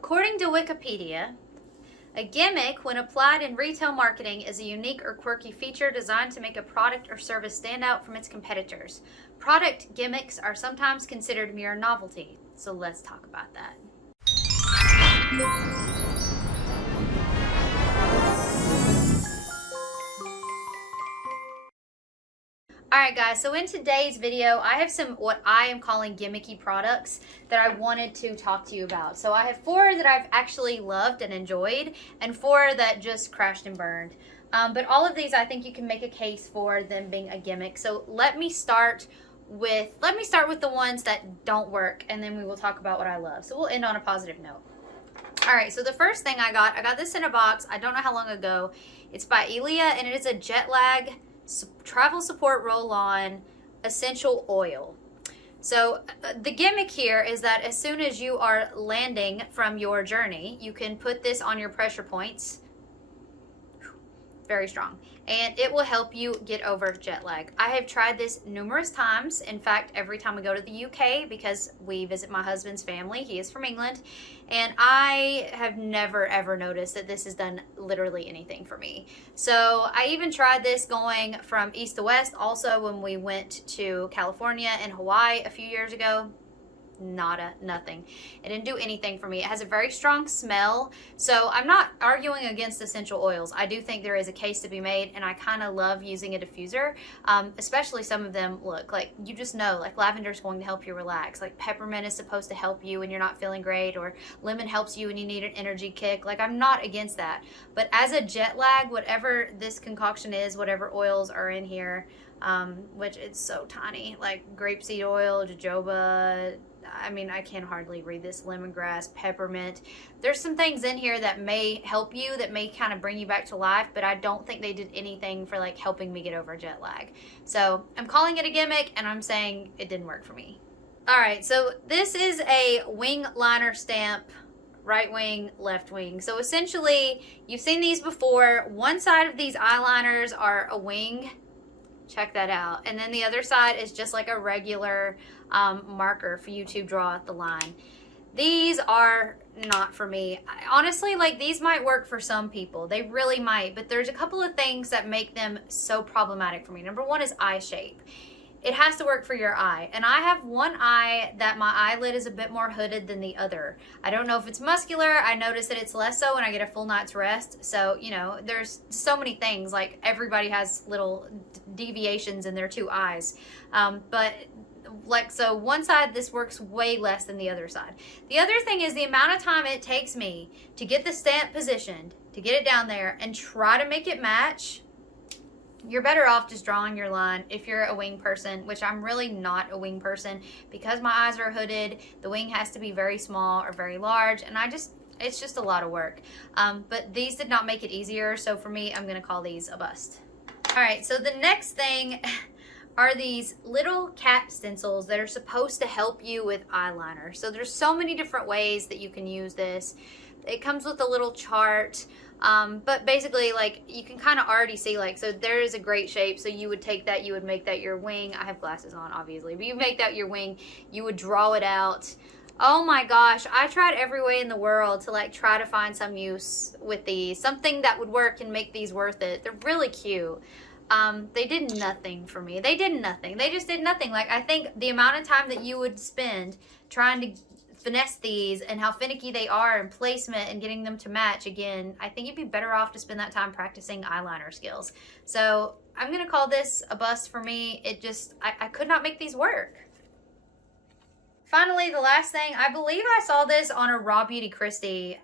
According to Wikipedia, a gimmick, when applied in retail marketing, is a unique or quirky feature designed to make a product or service stand out from its competitors. Product gimmicks are sometimes considered mere novelty, so let's talk about that. Alright guys, so in today's video, I have some what I am calling gimmicky products that I wanted to talk to you about. So I have 4 that I've actually loved and enjoyed, and 4 that just crashed and burned. But all of these, I think you can make a case for them being a gimmick. So let me start with the ones that don't work, and then we will talk about what I love. So we'll end on a positive note. Alright, so the first thing I got this in a box, I don't know how long ago. It's by Elia, and it is a jet lag travel support roll-on essential oil. So the gimmick here is that as soon as you are landing from your journey, you can put this on your pressure points. Very strong, and it will help you get over jet lag. I have tried this numerous times. In fact, every time we go to the UK, because we visit my husband's family, he is from England, and I have never ever noticed that this has done literally anything for me. So I even tried this going from east to west also when we went to California and Hawaii a few years ago. Nothing. It didn't do anything for me. It has a very strong smell, so I'm not arguing against essential oils. I do think there is a case to be made, and I kind of love using a diffuser, especially some of them look like, you just know, like lavender is going to help you relax, like peppermint is supposed to help you when you're not feeling great, or lemon helps you when you need an energy kick. Like, I'm not against that, but as a jet lag, whatever this concoction is, whatever oils are in here, which it's so tiny, like grapeseed oil, jojoba, I mean, I can hardly read this, lemongrass, peppermint. There's some things in here that may help you, that may kind of bring you back to life, but I don't think they did anything for like helping me get over jet lag. So I'm calling it a gimmick, and I'm saying it didn't work for me. All right, so this is a wing liner stamp, right wing, left wing. So essentially, you've seen these before. One side of these eyeliners are a wing. Check that out. And then the other side is just like a regular marker for you to draw the line. These are not for me. Honestly, like, these might work for some people. They really might, but there's a couple of things that make them so problematic for me. Number one is eye shape. It has to work for your eye, and I have one eye that my eyelid is a bit more hooded than the other. I don't know if it's muscular. I notice that it's less so when I get a full night's rest. So, you know, there's so many things. Like, everybody has little deviations in their 2 eyes. But like, so one side, this works way less than the other side. The other thing is the amount of time it takes me to get the stamp positioned, to get it down there and try to make it match. You're better off just drawing your line if you're a wing person, which I'm really not a wing person because my eyes are hooded. The wing has to be very small or very large, and it's just a lot of work. But these did not make it easier, so for me, I'm gonna call these a bust. All right, so the next thing are these little cat stencils that are supposed to help you with eyeliner. So there's so many different ways that you can use this. It comes with a little chart. But basically, like, you can kind of already see, like, so there is a great shape, so you would take that, you would make that your wing. I have glasses on, obviously, but you make that your wing, you would draw it out. Oh my gosh, I tried every way in the world to, like, try to find some use with these, something that would work and make these worth it. They're really cute. They did nothing for me. They did nothing. They just did nothing. Like, I think the amount of time that you would spend trying to finesse these and how finicky they are in placement and getting them to match, again, I think you'd be better off to spend that time practicing eyeliner skills. So I'm gonna call this a bust for me. It just, I could not make these work. Finally, the last thing, I believe I saw this on a Raw Beauty Christie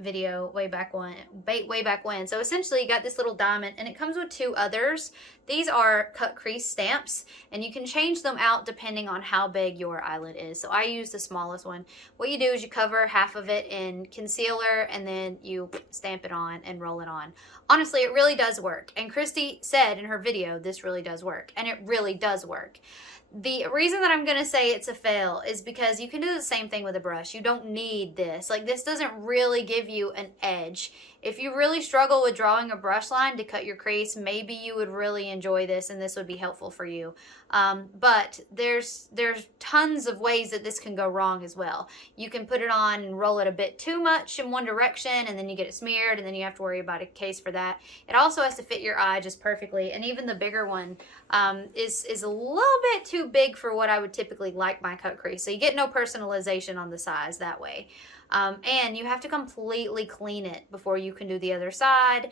video way back when. So essentially, you got this little diamond, and it comes with 2 others. These are cut crease stamps, and you can change them out depending on how big your eyelid is. So I use the smallest one. What you do is you cover half of it in concealer, and then you stamp it on and roll it on. Honestly, it really does work. And Christy said in her video, this really does work, and it really does work. The reason that I'm going to say it's a fail is because you can do the same thing with a brush. You don't need this. Like, this doesn't really give you an edge. If you really struggle with drawing a brush line to cut your crease, maybe you would really enjoy this and this would be helpful for you. But there's tons of ways that this can go wrong as well. You can put it on and roll it a bit too much in one direction, and then you get it smeared, and then you have to worry about a case for that. It also has to fit your eye just perfectly, and even the bigger one is a little bit too big for what I would typically like my cut crease. So you get no personalization on the size that way. And you have to completely clean it before you can do the other side.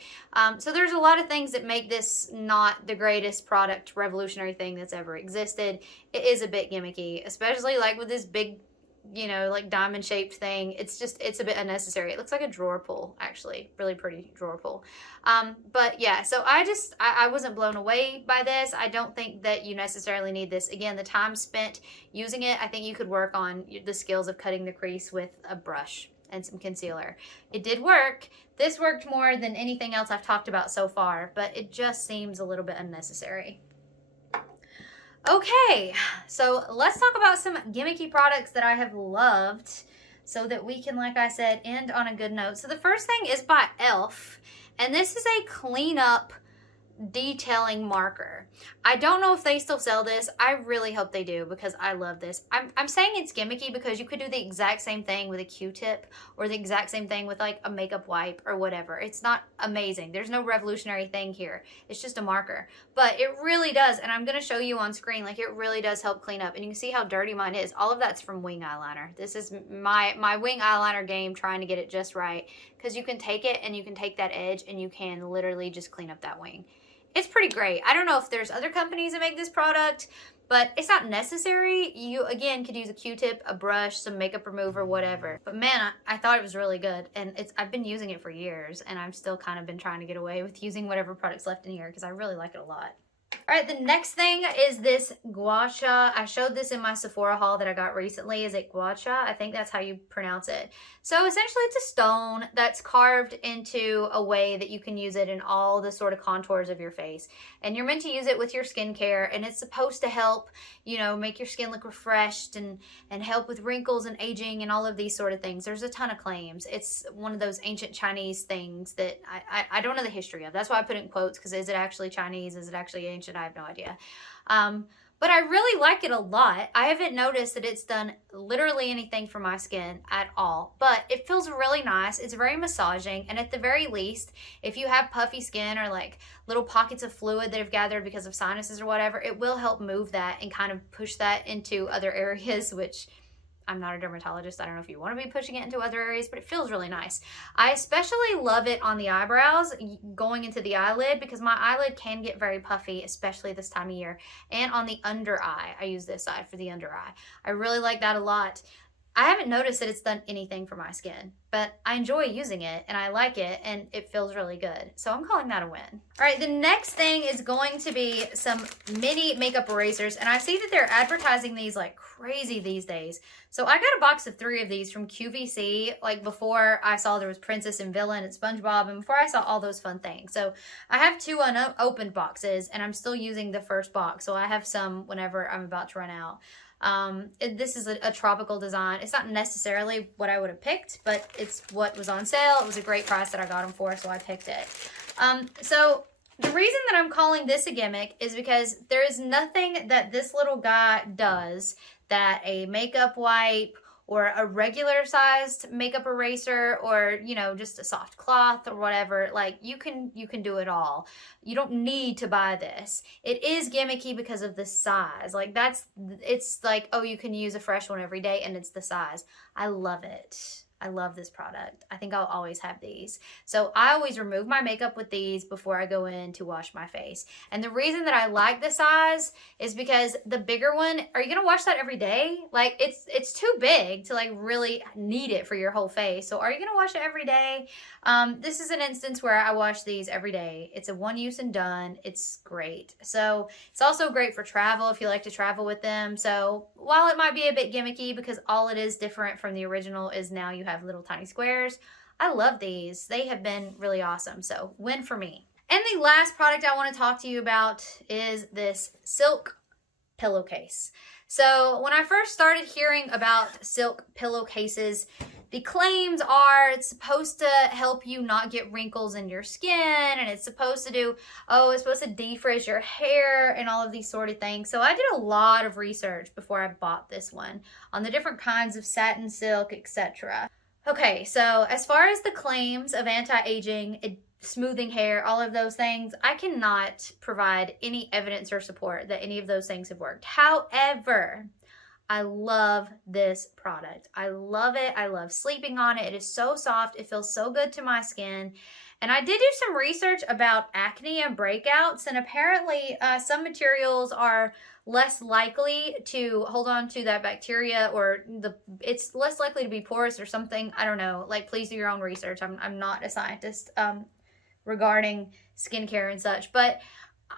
So there's a lot of things that make this not the greatest product, revolutionary thing that's ever existed. It is a bit gimmicky, especially like with this big, you know, like diamond shaped thing. It's a bit unnecessary. It looks like a drawer pull, actually. Really pretty drawer pull. But yeah, so I wasn't blown away by this. I don't think that you necessarily need this. Again, the time spent using it, I think you could work on the skills of cutting the crease with a brush and some concealer. It did work. This worked more than anything else I've talked about so far, but it just seems a little bit unnecessary. Okay, so let's talk about some gimmicky products that I have loved so that we can, like I said, end on a good note. So the first thing is by e.l.f., and this is a cleanup detailing marker. I don't know if they still sell this. I really hope they do because I love this. I'm saying it's gimmicky because you could do the exact same thing with a Q-tip or the exact same thing with like a makeup wipe or whatever. It's not amazing. There's no revolutionary thing here. It's just a marker. But it really does, and I'm going to show you on screen, like it really does help clean up. And you can see how dirty mine is. All of that's from wing eyeliner. This is my wing eyeliner game, trying to get it just right, because you can take it and you can take that edge and you can literally just clean up that wing. It's pretty great. I don't know if there's other companies that make this product, but it's not necessary. You, again, could use a Q-tip, a brush, some makeup remover, whatever. But man, I thought it was really good. And I've been using it for years, and I've still kind of been trying to get away with using whatever product's left in here because I really like it a lot. All right, the next thing is this Gua Sha. I showed this in my Sephora haul that I got recently. Is it Gua Sha? I think that's how you pronounce it. So essentially it's a stone that's carved into a way that you can use it in all the sort of contours of your face. And you're meant to use it with your skincare, and it's supposed to help, you know, make your skin look refreshed and help with wrinkles and aging and all of these sort of things. There's a ton of claims. It's one of those ancient Chinese things that I don't know the history of. That's why I put it in quotes, because is it actually Chinese? Is it actually ancient? I have no idea. But I really like it a lot. I haven't noticed that it's done literally anything for my skin at all, but it feels really nice. It's very massaging, and at the very least, if you have puffy skin or like little pockets of fluid that have gathered because of sinuses or whatever, it will help move that and kind of push that into other areas, which I'm not a dermatologist. I don't know if you want to be pushing it into other areas, but it feels really nice. I especially love it on the eyebrows going into the eyelid, because my eyelid can get very puffy, especially this time of year. And on the under eye, I use this side for the under eye. I really like that a lot. I haven't noticed that it's done anything for my skin, but I enjoy using it and I like it and it feels really good. So I'm calling that a win. All right, the next thing is going to be some mini makeup erasers, and I see that they're advertising these like crazy these days. So I got a box of 3 of these from QVC, like before I saw there was Princess and Villain and SpongeBob, and before I saw all those fun things. So I have 2 unopened boxes and I'm still using the first box. So I have some whenever I'm about to run out. This is a tropical design. It's not necessarily what I would have picked, but it's what was on sale. It was a great price that I got them for, so I picked it. So the reason that I'm calling this a gimmick is because there is nothing that this little guy does that a makeup wipe or a regular sized makeup eraser, or, you know, just a soft cloth or whatever, like you can do it all. You don't need to buy this. It is gimmicky because of the size. Like it's like, oh, you can use a fresh one every day and it's the size. I love it. I love this product. I think I'll always have these. So I always remove my makeup with these before I go in to wash my face. And the reason that I like the size is because the bigger one, are you gonna wash that every day? Like it's too big to like really need it for your whole face. So are you gonna wash it every day? This is an instance where I wash these every day. It's a one use and done. It's great. So it's also great for travel if you like to travel with them. So while it might be a bit gimmicky because all it is different from the original is now you have little tiny squares, I love these. They have been really awesome. So win for me. And the last product I want to talk to you about is this silk pillowcase. So when I first started hearing about silk pillowcases, the claims are it's supposed to help you not get wrinkles in your skin, and it's supposed to do, oh, it's supposed to defrizz your hair and all of these sort of things. So I did a lot of research before I bought this one on the different kinds of satin, silk, etc. Okay, so as far as the claims of anti-aging, smoothing hair, all of those things, I cannot provide any evidence or support that any of those things have worked. However, I love this product. I love it. I love sleeping on it. It is so soft. It feels so good to my skin. And I did do some research about acne and breakouts, and apparently some materials are less likely to hold on to that bacteria, or it's less likely to be porous or something. I don't know. Like, please do your own research. I'm not a scientist regarding skincare and such, but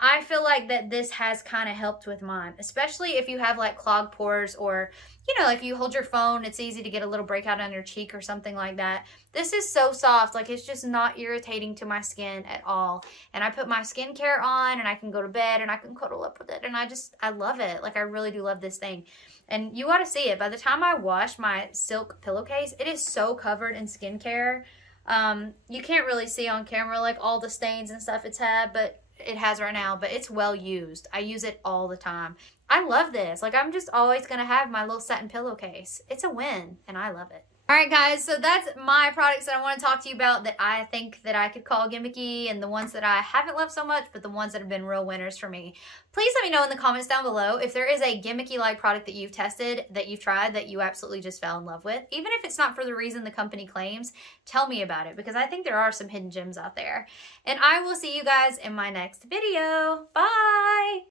I feel like that this has kind of helped with mine, especially if you have like clogged pores, or, you know, if you hold your phone, it's easy to get a little breakout on your cheek or something like that. This is so soft, like it's just not irritating to my skin at all. And I put my skincare on and I can go to bed and I can cuddle up with it. And I love it. Like, I really do love this thing. And you ought to see it. By the time I wash my silk pillowcase, it is so covered in skincare. You can't really see on camera like all the stains and stuff it's had, but it has right now, but it's well used. I use it all the time. I love this. Like, I'm just always going to have my little satin pillowcase. It's a win, and I love it. All right, guys, so that's my products that I want to talk to you about that I think that I could call gimmicky, and the ones that I haven't loved so much, but the ones that have been real winners for me. Please let me know in the comments down below if there is a gimmicky-like product that you've tested, that you've tried, that you absolutely just fell in love with. Even if it's not for the reason the company claims, tell me about it, because I think there are some hidden gems out there. And I will see you guys in my next video. Bye!